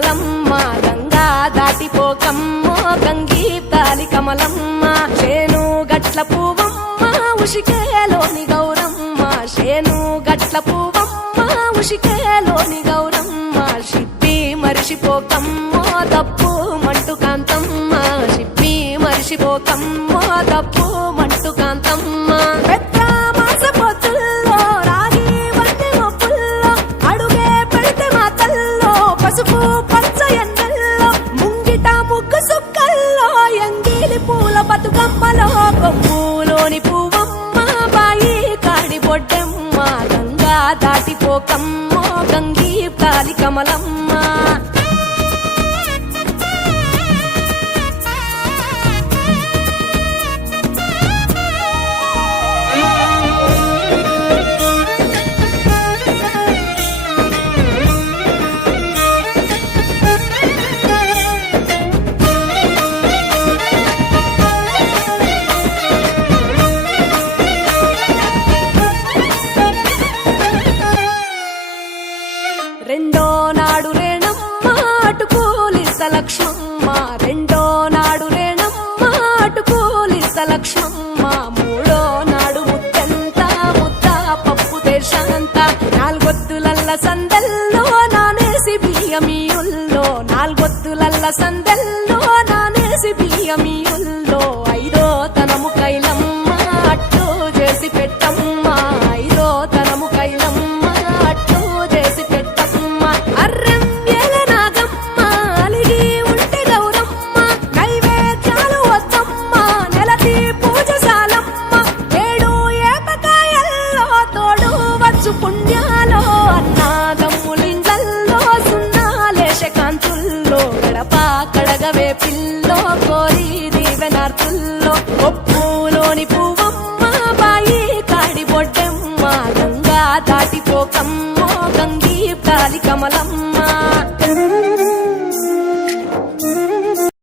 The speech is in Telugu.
కమలమ్మ గంగా దాటిపోకమ్మో గంగీతాలి కమలమ్మ శేను గట్ల పువ్వమ్మ ఉషికేలోని గౌరమ్మ శేను గట్ల పువ్వమ్మ ఉషికేలోని గౌరమ్మ షిప్పి మరిషిపోకమ్మో దప్పు మంటు కాంతమ్మ షిప్పి మరిషిపోకమ్మో దప్పు మంటు కాంతమ్మ పెద్ద మాస పొత్తుల్లో రాగి వంటి మొప్పుల్లో అడుగే పెడితే మా తల్లో పసుపు పచ్చ ఎండల్లో ముంగిట ముగ్గు సుక్కల్లో ఎంగిలి పూల బతుకమ్మలో కొమ్ములోని పువ్వమ్మ బాయి కాడి బొడ్డెమ్మ గంగా దాటిపోకమ్మో గంగీ తాలి కమలమ్మ రెండో నాడు రేణమ్మ అటుకూలిస్త లక్ష్మమ్మ రెండో నాడు రేణమ్మ అటుకూలిస్త లక్ష్మమ్మ మూడో నాడు ముత్తంత ముద్ద పప్పు దేశంత నాలుగొత్తులల్ల సందల్లో నానేసి బియ్యమీయుల్లో నాలుగొత్తులల్ల సందల్లో నానేసి బియ్యమీయుల్లో ఐదో తనము కైలమ్మ అట్టు చేసి పెట్టమ్మ ఐదో తనము కైలమ్మ అట్టు చేసి పెట్టమ్మ అర్రెం ఏల నాగమ్మ అలిగి ఉంటే గౌరమ్మ నైవేద్యాలు వద్దమ్మ నెలతి పూజశాలమ్మ ఏడు ఏపకాయల్లో తోడు వచ్చు పుణ్యాలో అన్నాదమ్ములింగల్లో సున్నాలేశ కాంతుల్లో గడప కడగవే పిల్లో కోరి దీవెనార్తుల్లో ఒప్పులోని పువ్వమ్మ బాయి కాడి బొడ్డెమ్మ గంగా దాటిపోకమ్మో గంగీ తాలి కమలమ్మ